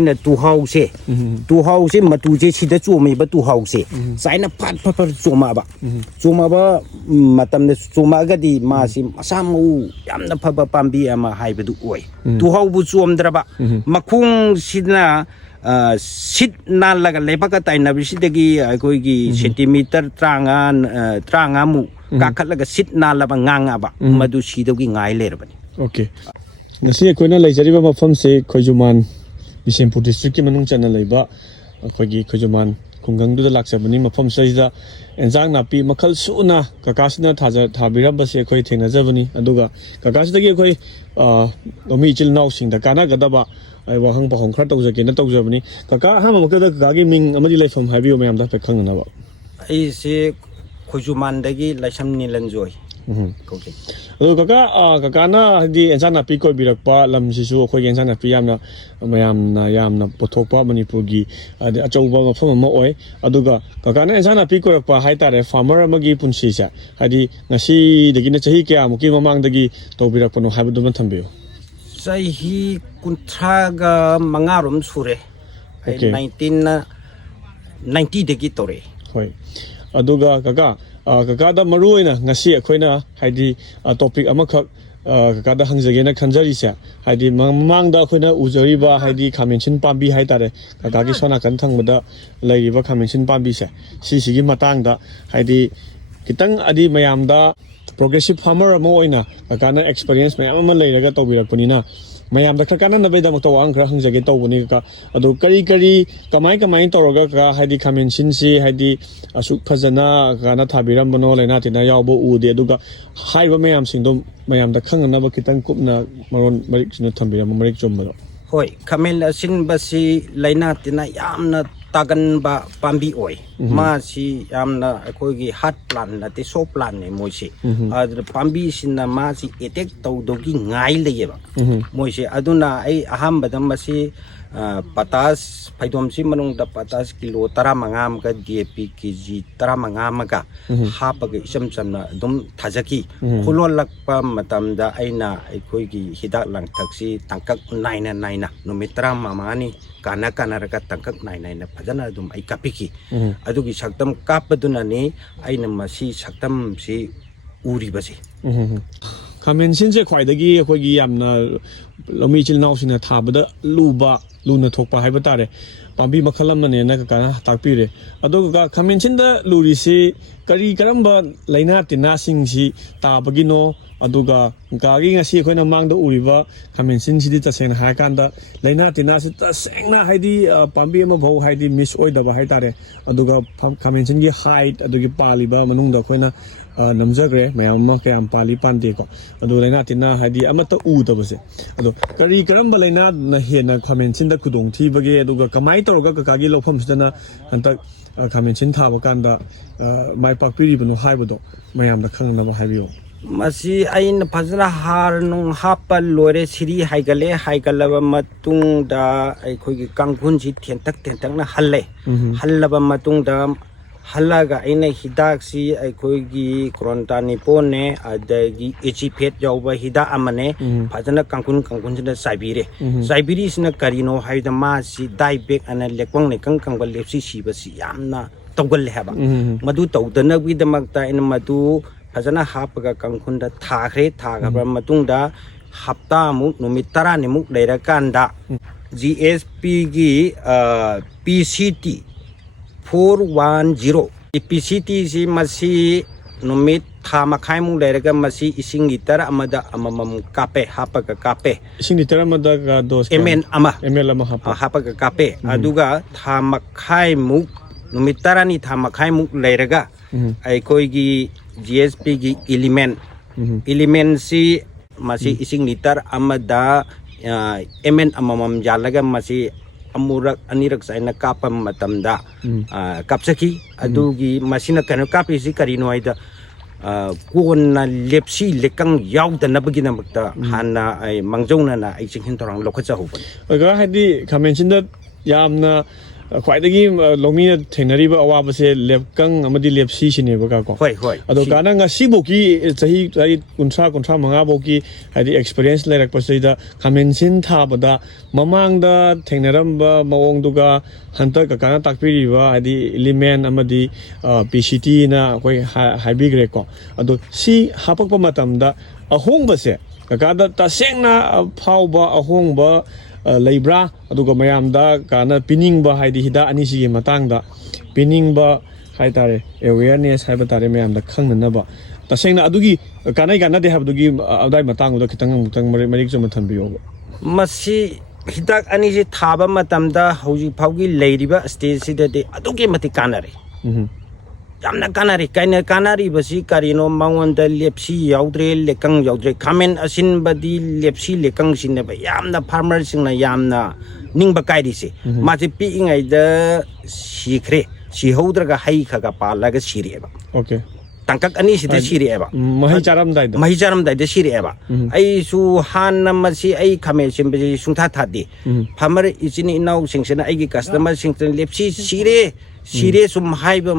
na tu hause matu je sida chumi ba tu hause saina phat chuma ba matam ne chuma ga di ma si asamu yamna phaba pambi ama haibadu oi tu hau bu chum dra ba makhung sidna sit na laga leba ka tai na bisidagi koi gi centimeter tranga mu ka khatlaga sit na laba nganga ba madu sidogi ngai lerba okay ngasi koina laijariba mafam se khojuman Bisempur district ki manung channel laiba akhoi khojuman khungang du laksabani mafam saida enjang napi makhal suna kakasina thabira base khoi thena jabani aduga kakasida gi khoi nomi chil naw sing da kana gadaba ai wahang pa hong khra tawjake na tawjabani kaka ha mamaka da gi ming amadi laifam habiyo mayam da khangna ba ai se khojuman dagi laisam nilanjoi okay kaka na di enjang napi ko birakpa lam sisu khoi enjang napi yamna pothokpa manipur gi achauba mafam ma oi aduga kaka na enjang napi ko rakpa haitare farmer amagi punsi sa hadi ngasi dagi na chahi kya muki mamang dagi tobirakpa no habdu man thambiyo sahi kuntraga mangarum sure 1990 dagi tore hoi aduga kaka da maruina ngasi akoina haidi topic amakak kakada hangjagena khanjari sa haidi mamangda akoina ujariba haidi khamenchin pambi haitare kakagi sona kan thangmada lairiba khamenchin pambi sa sigi matangda haidi kitang adi mayamda progressive farmer ama oina kakana experience mayam ama leiraga tobirakpanina mayam da kakana na beda mokto ang khra hangjage tawbani ka adu kari kamai tawraga ka haidi khamenchin si haidi asuk phajana kana thabiram bano lena tina yawbo ude aduga haiba mayam singdo mayam da khangna ba kitang kupna maron marik sino thambiram marik chomba hoi khamel asin basi laina tina yamna tagan ba pambi oi ma si yamna akogi heart plan na te so plan ne moisi pambi sinna ma si etek tawdogi ngai leyeba moisi aduna ai ahamba da masi patas paidom si manung da patas kilo 15 ka DAP kg 15 ka hapaga isam samna dum thajaki khulol lakpa matam da aina aikogi hidak lang taksi tangkak naina numitra mamani kana raka tangkak naina phajana dum ai kapiki adugi saktam kapaduna ni aina masi saktam si uri basi khamenchin je khwaidagi akogi yamna lomi chil naw sina thabada luna thokpa haiba tare pambi makhalam mane na kana takpire aduga khamenchin da luri si karamba laina tina sing si tabagi no aduga gagi ngasi khoina mangda uriba khamenchin si di tasena hakanda laina tina si tasengna haidi pambi ma bhau haidi miss oidaba haitare aduga khamenchin gi height adugi paliba manungda khoina namjagre mayam ma kayam pali pande ko adu laina tina haidi amata udabase adu karamba laina na hena khamenchin da kudong thibage aduga kamai torga kagi lofam sidana antak khamenchin thaba kanda mai pakpiri banu haibado mayam da khangna ba haibiyo masi ain phajna har nung hapal lore siri haigalaba matung da aikogi kangkhun si tentak na hallaba matung da halaga aina hidak si aikogi krontani pone adagi echipet jawba hida amane phajana kangkhun sina saibiri sina karino haida ma si daibek ana lekwang ne kangkangba lepsi sibasi yamna tawgal haba madu tawdana widamakta ina madu phajana hapaga kangkhunda thagaba matungda hapta muk numit 10 ni muk leirakanda GSP gi PCT 410 PCT si masi numit thamakhai muk leiraga masi ising liter amada amamam kape hapaga kape ising liter amada ga dos ml ama hapaga kape aduga thamakhai muk numit 10 ni thamakhai muk leiraga aikoigi GSP gi element si masi ising liter amada mn amamam jalaga masi amurak anirak saina kapam matamda kapsaki adugi masina kanu kapi si karino aida kona lepsi lekang yawda nabagina magta hana ay mangjona na ay singhin torang lokha chahuban aga hadi khamenchin da yamna ꯈ꯭ꯋꯥꯏꯗꯒꯤ ꯂꯧꯃꯤꯅ ꯊꯦꯡꯅꯔꯤꯕ ꯑꯋꯥꯕꯁꯦ ꯂꯦꯞꯀꯪ ꯑꯃꯗꯤ ꯂꯦꯞꯁꯤꯁꯤꯅꯦꯕꯀꯣ ꯀꯣ ꯍꯣꯏ ꯍꯣꯏ ꯑꯗꯣ ꯁꯤ- ꯀꯥꯅ ꯉꯁꯤꯐꯥꯎꯒꯤ ꯆꯍꯤ 30-35ꯐꯥꯎꯒꯤ ꯍꯥꯏꯗꯤ ꯑꯦꯛꯁꯄꯤꯔꯤꯌꯦꯟꯁ ꯂꯩꯔꯛꯄꯁꯤꯗ ꯈꯥꯃꯦꯟꯁꯤꯟ ꯊꯥꯕꯗ ꯃꯃꯥꯡꯗ ꯊꯦꯡꯅꯔꯝꯕ ꯃꯑꯣꯡꯗꯨꯒ ꯍꯟꯇꯛ ꯀꯀꯥꯅ ꯇꯥꯛꯄꯤꯔꯤꯕ ꯍꯥꯏꯗꯤ ꯏꯂꯤꯃꯦꯟ ꯑꯃꯗꯤ PCTꯅ ꯑꯩꯈꯣꯏ ꯍꯥꯏꯕꯤꯈ꯭ꯔꯦꯀꯣ ꯑꯗꯣ ꯁꯤ ꯍꯥꯄꯛꯄ ꯃꯇꯝꯗ ꯑꯍꯣꯡꯕꯁꯦ ꯀꯀꯥꯗ ꯇꯁꯦꯡꯅ ꯐꯥꯎꯕ ꯑꯍꯣꯡꯕ ꯂꯩꯕ꯭ꯔꯥ ꯑꯗꯨꯒ ꯃꯌꯥꯝꯗ ꯀꯥꯅ ꯄꯤꯅꯤꯡꯕ ꯍꯥꯏꯗꯤ ꯍꯤꯗꯥꯛ ꯑꯅꯤꯁꯤꯒꯤ ꯃꯇꯥꯡꯗ ꯄꯤꯅꯤꯡꯕ ꯍꯥꯏꯇꯥꯔꯦ ꯑꯦꯋꯦꯌꯔꯅꯦꯁ ꯍꯥꯏꯕ ꯇꯥꯔꯦ ꯃꯌꯥꯝꯗ ꯈꯪꯅꯅꯕ ꯇꯁꯦꯡꯅ ꯑꯗꯨꯒꯤ ꯀꯥꯟꯅꯩ ꯀꯥꯟꯅꯗꯦ ꯍꯥꯏꯕꯗꯨꯒꯤ ꯑꯗꯨꯋꯥꯏ ꯃꯇꯥꯡꯗꯨꯗ ꯈꯤꯇꯪ ꯑꯃꯨꯛꯇꯪ ꯃꯔꯤꯛ ꯆꯨꯝꯅ ꯊꯝꯕꯤꯌꯣꯕ ꯃꯁꯤ ꯍꯤꯗꯥꯛ ꯑꯅꯤꯁꯤ ꯊꯥꯕ ꯃꯇꯝꯗ ꯍꯧꯖꯤꯛ ꯐꯥꯎꯒꯤ ꯂꯩꯔꯤꯕ ꯁ꯭ꯇꯦꯖꯁꯤꯗꯗꯤ ꯑꯗꯨꯛꯀꯤ ꯃꯇꯤꯛ ꯀꯥꯟꯅꯔꯤ ꯌꯥꯝꯅ ꯀꯥꯟꯅꯔꯤ ꯀꯥꯟꯅꯔꯤꯕꯁꯤ ꯀꯔꯤꯅꯣ ꯃꯉꯣꯟꯗ ꯂꯦꯞꯁꯤ ꯌꯥꯎꯗ꯭ꯔꯦ ꯂꯦꯀꯪ ꯌꯥꯎꯗ꯭ꯔꯦ ꯈꯥꯃꯦꯟ ꯑꯁꯤꯟꯕꯗꯤ ꯂꯦꯞꯁꯤ ꯂꯦꯀꯪꯁꯤꯅꯦꯕ ꯌꯥꯝꯅ ꯐꯥꯔꯃꯔꯁꯤꯡꯅ ꯌꯥꯝꯅ ꯅꯤꯡꯕ ꯀꯥꯏꯔꯤꯁꯦ ꯃꯥꯁꯤ ꯄꯤꯛꯏꯉꯩꯗ ꯁꯤꯈ꯭ꯔꯦ ꯁꯤꯍꯧꯗ꯭ꯔꯒ ꯍꯩ ꯈꯒ ꯄꯥꯜꯂꯒ ꯁꯤꯔꯛꯑꯦꯕ ꯑꯣꯀꯦ ꯇꯥꯡꯀꯛ ꯑꯅꯤꯁꯤꯗ ꯁꯤꯔꯛꯑꯦꯕ ꯃꯍꯩ ꯆꯥꯔꯝꯗꯥꯏꯗ ꯃꯍꯩ ꯆꯥꯔꯝꯗꯥꯏꯗ ꯁꯤꯔꯛꯑꯦꯕ ꯑꯩꯁꯨ ꯍꯥꯟꯅ ꯃꯁꯤ ꯑꯩ ꯈꯥꯃꯦꯟ ꯑꯁꯤꯟꯕꯁꯤ ꯁꯨꯡꯊꯥ ꯊꯥꯗꯦ ꯐꯥꯔꯃꯔ ꯏꯆꯤꯟ ꯏꯅꯥꯎꯁꯤꯡꯁꯤꯅ ꯑꯩꯒꯤ ꯀꯁꯇꯃꯔꯁꯤꯡꯁꯤꯅ ꯂꯦꯞꯁꯤ ꯁꯤꯔꯦ ꯁꯨꯝ ꯍꯥꯏꯕ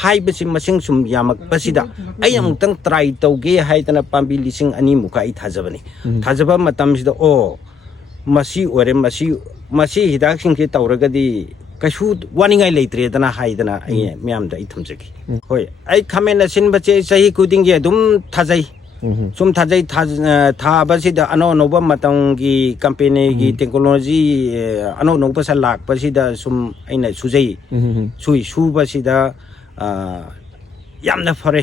ꯍꯥꯏꯕꯁꯤ ꯃꯁꯤꯡ ꯁꯨꯝ ꯌꯥꯝꯃꯛꯄꯁꯤꯗ ꯑꯩ ꯑꯃꯨꯛꯇꯪ ꯇ꯭ꯔꯥꯏ ꯇꯧꯒꯦ ꯍꯥꯏꯗꯅ ꯄꯥꯝꯕꯤ 2,000 ꯑꯩ ꯊꯥꯖꯕꯅꯤ ꯊꯥꯖꯕ ꯃꯇꯝꯁꯤꯗ ꯃꯁꯤ ꯑꯣꯏꯔꯦ ꯃꯁꯤ ꯍꯤꯗꯥꯛꯁꯤꯡꯁꯤ ꯇꯧꯔꯒꯗꯤ ꯀꯩꯁꯨ ꯋꯥꯅꯤꯡꯉꯥꯏ ꯂꯩꯇ꯭ꯔꯦꯗꯅ ꯍꯥꯏꯗꯅ ꯑꯩ ꯃꯌꯥꯝꯗ ꯑꯩ ꯊꯝꯖꯒꯦ ꯍꯣꯏ ꯑꯩ ꯈꯥꯃꯦꯟ ꯑꯁꯤꯟꯕꯁꯦ ꯆꯍꯤ ꯈꯨꯗꯤꯡꯒꯤ ꯑꯗꯨꯝ ꯊꯥꯖꯩ ꯁꯨꯝ ꯊꯥꯖꯩ ꯊꯥꯕꯁꯤꯗ ꯑꯅꯧ ꯑꯅꯧꯕ ꯃꯇꯝꯒꯤ ꯀꯝꯄꯦꯅꯤꯒꯤ ꯇꯦꯛꯅꯣꯂꯣꯖꯤ ꯑꯅꯧ ꯑꯅꯧꯕ ꯂꯥꯛꯄꯁꯤꯗ ꯁꯨꯝ ꯑꯩꯅ ꯁꯨꯕꯁꯤꯗ ꯌꯥꯝꯅ ꯐꯔꯦ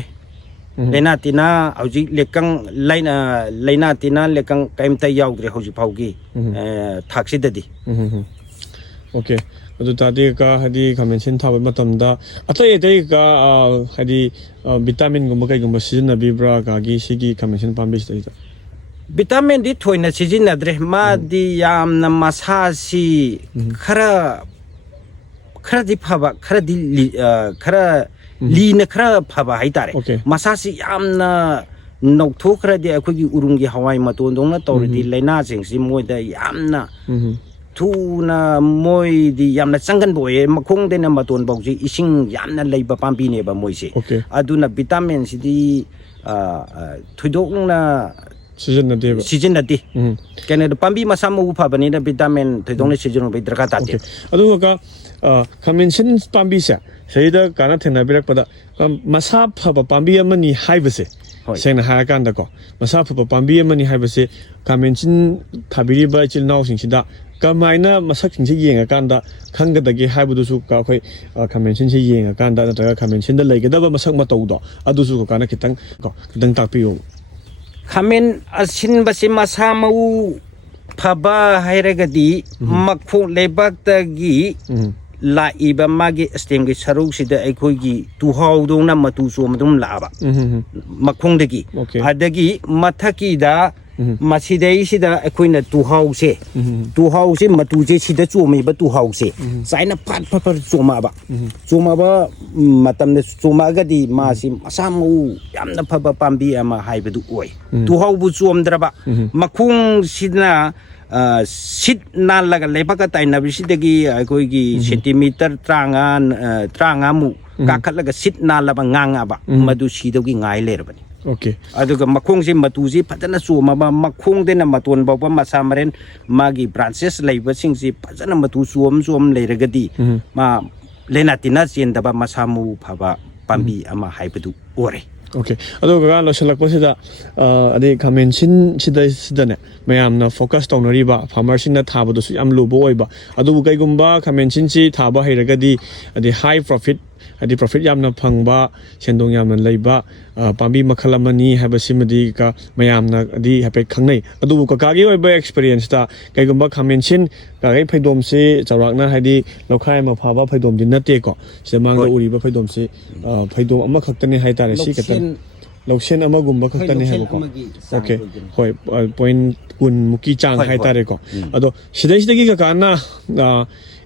ꯂꯩꯅꯥ ꯇꯤꯟꯅꯥ ꯍꯧꯖꯤꯛ ꯂꯩꯅꯥ ꯇꯤꯟꯅꯥ ꯂꯦꯀꯪ ꯀꯩꯝꯇ ꯌꯥꯎꯗ꯭ꯔꯦ ꯍꯧꯖꯤꯛ ꯐꯥꯎꯒꯤ ꯊꯥꯛꯁꯤꯗꯗꯤ ꯑꯣꯀꯦ ꯑꯗꯨ ꯇꯥꯔꯗꯤ ꯀꯥ ꯍꯥꯏꯗꯤ ꯈꯥꯃꯦꯟꯁꯤꯟ ꯊꯥꯕ ꯃꯇꯝꯗ ꯑꯇꯩ ꯀꯥ ꯍꯥꯏꯗꯤ ꯚꯤꯇꯥꯃꯤꯟꯒꯨꯝꯕ ꯀꯩꯒꯨꯝꯕ ꯁꯤꯖꯤꯟꯅꯕꯤꯕ꯭ꯔꯥ ꯀꯥꯒꯤ ꯁꯤꯒꯤ ꯈꯥꯃꯦꯟꯁꯤꯟ ꯄꯥꯝꯕꯤꯁꯤꯗꯩꯗ ꯚꯤꯇꯥꯃꯤꯟꯗꯤ ꯊꯣꯏꯅ ꯁꯤꯖꯤꯟꯅꯗ꯭ꯔꯦ ꯃꯥꯗꯤ ꯌꯥꯝꯅ ꯃꯁꯥꯁꯤ ꯈꯔꯗꯤ ꯐꯕ ꯈꯔ ꯂꯤꯅ ꯈꯔ ꯐꯕ ꯍꯥꯏꯇꯥꯔꯦ Okay. ꯃꯁꯥꯁꯤ ꯌꯥꯝꯅ ꯅꯧꯊꯣꯛꯈ꯭ꯔꯗꯤ ꯑꯩꯈꯣꯏꯒꯤ ꯎꯔꯨꯝꯒꯤ ꯍꯋꯥꯏ ꯃꯇꯣꯟꯗꯧꯅ ꯇꯧꯔꯗꯤ ꯂꯩꯅꯥꯁꯤꯡꯁꯤ ꯃꯣꯏꯗ ꯌꯥꯝꯅ ꯊꯨꯅ ꯃꯣꯏꯗꯤ ꯌꯥꯝꯅ ꯆꯪꯒꯟꯕ ꯑꯣꯏꯌꯦ ꯃꯈꯣꯡꯗꯩꯅ ꯃꯇꯣꯟ ꯐꯥꯎꯁꯤ ꯏꯁꯤꯡ ꯌꯥꯝꯅ ꯂꯩꯕ ꯄꯥꯝꯕꯤꯅꯦꯕ ꯃꯣꯏꯁꯦ Okay. ꯑꯗꯨꯅ ꯚꯤꯇꯥꯃꯤꯟꯁꯤꯗꯤ ꯊꯣꯏꯗꯣꯛꯅ ꯁꯤꯖꯤꯟꯅꯗꯦ ꯀꯩꯅꯣ ꯄꯥꯝꯕꯤ ꯃꯁꯥ ꯃꯎ ꯐꯕꯅꯤꯅ ꯚꯤꯇꯥꯃꯤꯟ ꯊꯣꯏꯗꯣꯛꯅ ꯁꯤꯖꯤꯟꯅꯕꯒꯤ ꯗꯔꯀꯥꯔ ꯇꯥꯗꯦ ꯑꯗꯨꯒ ꯈꯥꯃꯦꯟꯁꯤꯟ ꯄꯥꯝꯕꯤꯁꯦ ꯁꯤꯗ ꯀꯥꯟꯅ ꯊꯦꯡꯅꯕꯤꯔꯛꯄꯗ ꯃꯁꯥ ꯐꯕ ꯄꯥꯝꯕꯤ ꯑꯃꯅꯤ ꯍꯥꯏꯕꯁꯦ ꯍꯣꯏ. ꯁꯦꯡꯅ ꯍꯥꯏꯔꯀꯥꯟꯗꯀꯣ ꯃꯁꯥ ꯐꯕ ꯄꯥꯝꯕꯤ ꯑꯃꯅꯤ ꯍꯥꯏꯕꯁꯦ ꯈꯥꯃꯦꯟꯁꯤꯟ ꯊꯥꯕꯤꯔꯤꯕ ꯏꯆꯤꯜ ꯏꯅꯥꯎꯁꯤꯡꯁꯤꯗ ꯀꯃꯥꯏꯅ ꯃꯁꯛꯁꯤꯡꯁꯤ ꯌꯦꯡꯉꯀꯥꯟꯗ ꯈꯪꯒꯗꯒꯦ ꯍꯥꯏꯕꯗꯨꯁꯨ ꯑꯩꯈꯣꯏ ꯈꯥꯃꯦꯟꯁꯤꯟꯁꯤ ꯌꯦꯡꯉꯀꯥꯟꯗ ꯅꯠꯇ꯭ꯔꯒ ꯈꯥꯃꯦꯟꯁꯤꯟꯗ ꯂꯩꯒꯗꯕ ꯃꯁꯛ ꯃꯇꯧꯗꯣ ꯑꯗꯨꯁꯨ ꯀꯥꯟꯅ ꯈꯤꯇꯪ ꯇꯥꯛꯄꯤꯌꯨ ꯈꯥꯃꯦꯟ ꯑꯁꯤꯟꯕꯁꯤ ꯃꯁꯥ ꯃꯎ ꯐꯕ ꯍꯥꯏꯔꯒꯗꯤ ꯃꯈꯣꯡ ꯂꯩꯕꯥꯛꯇꯒꯤ ꯂꯥꯛꯏꯕ ꯃꯥꯒꯤ ꯁ꯭ꯇꯦꯝꯒꯤ ꯁꯔꯨꯛꯁꯤꯗ ꯑꯩꯈꯣꯏꯒꯤ ꯇꯨꯍꯥꯎꯗꯧꯅ ꯃꯇꯨ ꯆꯣꯝ ꯑꯗꯨꯝ ꯂꯥꯛꯑꯕ ꯃꯈꯣꯡꯗꯒꯤ Okay. ꯑꯗꯒꯤ ꯃꯊꯛꯀꯤꯗ ꯃꯁꯤꯗꯩꯁꯤꯗ ꯑꯩꯈꯣꯏꯅ ꯇꯨꯍꯥꯎꯁꯦ ꯃꯇꯨꯁꯦ ꯁꯤꯗ ꯆꯣꯝꯃꯤꯕ ꯇꯨꯍꯥꯎꯁꯦ ꯁꯥꯏꯅ ꯐꯠ ꯆꯣꯝꯃꯛꯑꯕ ꯃꯇꯝꯗ ꯆꯣꯝꯃꯛꯑꯒꯗꯤ ꯃꯥꯁꯤ ꯃꯁꯥ ꯃꯎ ꯌꯥꯝꯅ ꯐꯕ ꯄꯥꯝꯕꯤ ꯑꯃ ꯍꯥꯏꯕꯗꯨ ꯑꯣꯏ ꯇꯨꯍꯥꯎꯕꯨ ꯆꯣꯝꯗ꯭ꯔꯕ ꯃꯈꯣꯡꯁꯤꯅ ꯁꯤꯠ ꯅꯥꯜꯂꯒ ꯂꯩꯕꯥꯛꯀ ꯇꯥꯏꯅꯕꯁꯤꯗꯒꯤ ꯑꯩꯈꯣꯏꯒꯤ ꯁꯦꯟꯇꯤꯃꯤꯇꯔ 35 ꯀꯥꯈꯠꯂꯒ ꯁꯤꯠ ꯅꯥꯜꯂꯕ ꯉꯥꯡꯉꯕ ꯃꯗꯨ ꯁꯤꯗꯧꯒꯤ ꯉꯥꯏ ꯂꯩꯔꯕꯅꯤ ꯑꯣꯀꯦ ꯑꯗꯨꯒ ꯃꯈꯣꯡꯁꯤ ꯃꯇꯨꯁꯤ ꯐꯖꯅ ꯆꯣꯝꯃꯕ ꯃꯈꯣꯡꯗꯩꯅ ꯃꯇꯣꯟ ꯐꯥꯎꯕ ꯃꯁꯥ ꯃꯔꯦꯟ ꯃꯥꯒꯤ ꯕ꯭ꯔꯥꯟꯆꯦꯁ ꯂꯩꯕꯁꯤꯡꯁꯤ ꯐꯖꯅ ꯃꯇꯨ ꯆꯣꯝ ꯂꯩꯔꯒꯗꯤ ꯃꯥ ꯂꯩꯅꯥ ꯇꯤꯟꯅꯥ ꯆꯦꯟꯗꯕ ꯃꯁꯥ ꯃꯎ ꯐꯕ ꯄꯥꯝꯕꯤ ꯑꯃ ꯍꯥꯏꯕꯗꯨ ꯑꯣꯏꯔꯦ ꯑꯣꯀꯦ ꯑꯗꯨꯒ ꯂꯣꯏꯁꯤꯜꯂꯛꯄꯁꯤꯗ ꯑꯗꯩ ꯈꯥꯃꯦꯟꯁꯤꯟꯁꯤꯗꯅꯦ ꯃꯌꯥꯝꯅ ꯐꯣꯀꯁ ꯇꯧꯅꯔꯤꯕ ꯐꯥꯔꯃꯔꯁꯤꯡꯅ ꯊꯥꯕꯗꯁꯨ ꯌꯥꯝ ꯂꯨꯕ ꯑꯣꯏꯕ ꯑꯗꯨꯕꯨ ꯀꯩꯒꯨꯝꯕ ꯈꯥꯃꯦꯟꯁꯤꯟꯁꯤ ꯊꯥꯕ ꯍꯩꯔꯒꯗꯤ ꯑꯗꯩ ꯍꯥꯏ ꯄ꯭ꯔꯣꯐꯤꯠ ꯍꯥꯏꯗꯤ ꯄ꯭ꯔꯣꯐꯤꯠ ꯌꯥꯝꯅ ꯐꯪꯕ ꯁꯦꯟꯗꯣꯡ ꯌꯥꯝꯅ ꯂꯩꯕ ꯄꯥꯝꯕꯤ ꯃꯈꯜ ꯑꯃꯅꯤ ꯍꯥꯏꯕꯁꯤꯃꯗꯤ ꯃꯌꯥꯝꯅꯗꯤ ꯍꯥꯏꯐꯦꯠ ꯈꯪꯅꯩ ꯑꯗꯨꯕꯨ ꯀꯀꯥꯒꯤ ꯑꯣꯏꯕ ꯑꯦꯛꯁꯄꯤꯔꯤꯌꯦꯟꯁꯇ ꯀꯩꯒꯨꯝꯕ ꯈꯥꯃꯦꯟꯁꯤꯟ ꯀꯀꯥꯒꯤ ꯐꯩꯗꯣꯝꯁꯤ ꯆꯥꯎꯔꯥꯛꯅ ꯍꯥꯏꯗꯤ ꯂꯧꯈꯥꯏ ꯑꯃ ꯐꯥꯕ ꯐꯩꯗꯣꯝꯗꯤ ꯅꯠꯇꯦꯀꯣ ꯁꯤꯗ ꯃꯥꯡꯗ ꯎꯔꯤꯕ ꯐꯩꯗꯣꯝꯁꯤ ꯐꯩꯗꯣꯝ ꯑꯃꯈꯛꯇꯅꯤ ꯍꯥꯏꯇꯥꯔꯦ ꯁꯤ ꯈꯛꯇꯪ ꯂꯧꯁꯦꯟ ꯑꯃꯒꯨꯝꯕ ꯈꯛꯇꯅꯤ ꯍꯥꯏꯕꯀꯣ ꯑꯣꯀꯦ ꯍꯣꯏ ꯄꯣꯏꯟ 10 ꯆꯥꯡ ꯍꯥꯏꯇꯥꯔꯦꯀꯣ ꯑꯗꯣ ꯁꯤꯗꯩꯁꯤꯗꯒꯤ ꯀꯀꯥꯅ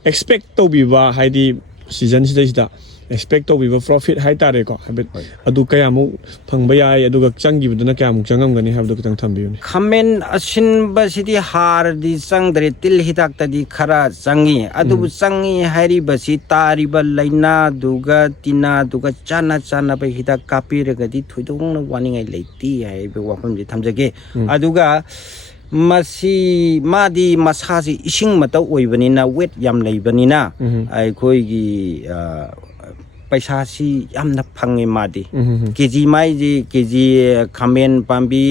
ꯑꯦꯛꯁꯄꯦꯛ ꯇꯧꯕꯤꯕ ꯍꯥꯏꯗꯤ ꯁꯤꯖꯟꯁꯤꯗꯩꯁꯤꯗ expect ตวิบ profit ให้ตาเลยก็อดูกยามุพังใบยายอดูกจังกีบดูนักยามุจังงกันนี่ครับดูกจังทำบิวนี่ คำเมนชินบาสิที่ฮาร์ดิสังเดรติลฮิตักตดีขราสังงีอดูสังงีให้ริบสิตาริบไลนาดูกตินาดูกจานาไปฮิตักคาปีเรกดิถุยตรงนั้นวันนี้ไงเลยตีให้ไปว่าผมจะทำจะเกอดูกมาสิมาดีมาซาสิอิชิงมาตัวอวยบันนี้นะเวทยำเลยบันนี้นะไอ้คุยกีไปซาสิยำนับพังเงมาดีเกจิไม่จีเกจิคำเมนปัมบี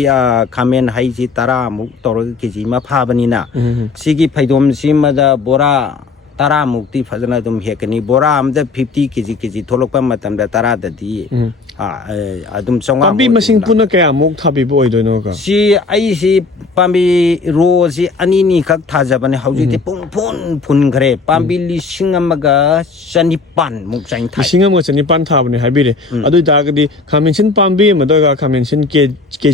คำเมนให้จิตารามุกตัวเกจิมาพาบันนี้นะสิกิไปดมสิมาดาบราตารามุกที่พัฒนาดมเฮกันนี่บราอันดับ50 kg ทลกปั๊มมาทำได้ตาราดัดดีดมสองปัมบีมาสิงปุ่นกยามุกทับบิบอยด้วยนะคะสิไอสิปัมบีโรสิอันนี้นี่คักท่าจะเป็นเขาจะปุ่นพุ่นกระเรปัมบีลิชิงมากะชันิปันมุกใจไทยลิชิงมากะชันิปันทับเนี่ยให้บิเลยอดูดากดีคำเมนชินปัมบีมาด้วยกับคำเมนชินเก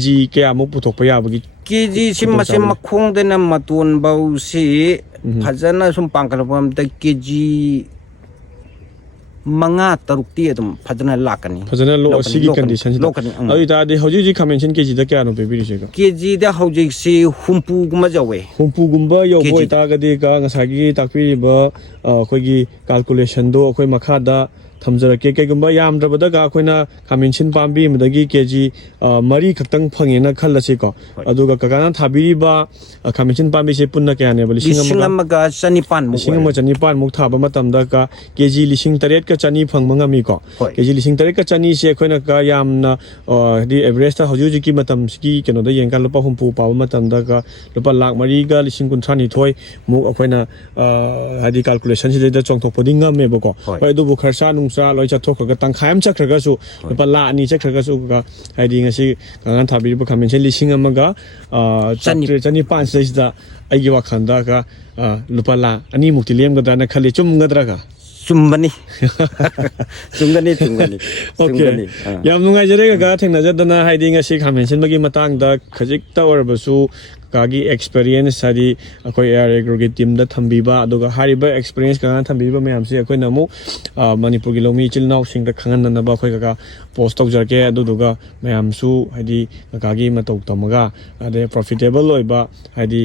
จิกยามุกปุถุปยาบุกิเกจิสิมาสิมาคงเดนมาตุนบ่าวสิพัฒนาสมปังกันผมแต่เกจิมังตรุกตีตุ่มพัฒนาหลักกันนี่พัฒนาโลกสิ่งกันดิฉันจะเอาอีตาดีเขาจะคำเมนชินเกจิตะแก่หนูไปบิเลยใช่ไหมเกจิเดี๋ยวเขาจะสิหุ่มปูกุมจะเว้หุ่มปูกุมบ่ยกบ่อีตากดีก็งั้นสักกี่ตักพี่บ่คุยกี่ calculation ดูคุยมาขาดได้ทำจระเข้กุมบ่ยามระบบก็คุยนะคำเมนชินปามบีมันตะกี้เกจิมารีขัดตั้งพังเงินขัดละสิก็ดูก็การนั้นทับบีบ่คำเมนชินปามบีเชปุ่นนักแก่เนี่ยลิชิงมากะชันิปันลิชิงมาจันนิปันมุกทับมาทำได้ก็เกจิลิชิงตะเรียดก็จันนิพังมังมีก็เกจิลิชิงตะเรียดก็จันนิเสียคุยนะก็ยามนะดีเอเวอเรสต์เขาอยู่ที่มาทำสกีกันได้ยังกันลบหุ่มปูเป่ามาทำได้ก็ลบหลักมารีก็ลิชิงกุนทรานิถอยมุกคุยนะดี calculation ที่ได้จงทบพอดิ้งเมย์บ่ก็ไปดูบุคคลชานุงซาลอยจะทบก็ตั้งขายมชักกระสุลบหลักนี่ชักกระสุก็ให้ดีงั้นสิการทับบีบุคคลเมนเชลิชิงมากะจันนิปันสิจะไอ้กี่ว่าขันได้ก็ลบหลักอันนี้มุกที่เลี้ยงก็ได้นะขลีจุ่มก็ได้ก็จุ่มบันนี่โอเคยามนุ่งไงจะได้ก็ถึงน่าจะได้นะให้ดีงั้นสิคำเมนเชนเมื่อกี้มาตั้งได้ขจิกตัวอร์บสูकागी experience सारी अकोई एग्रो की टीम दा थंबीबा दुगा हारिबा experience का थंबीबा में हमसे अकोई नमु मणिपुर की लोमी चिल नाउ सिंग दा खंगन नबा अकोई का पोस्ट ऑफ जरके दुगा मैं हमसु हाइदी कागी मतौ तमगा अदे प्रॉफिटेबल ओइबा हाइदी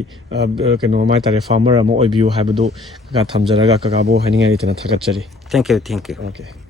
कनो माय तारे फार्मर अमो ओइबिउ हाइबदु का थमजरगा कागाबो हाइनिंगा इतना थगत चरी थैंक यू ओके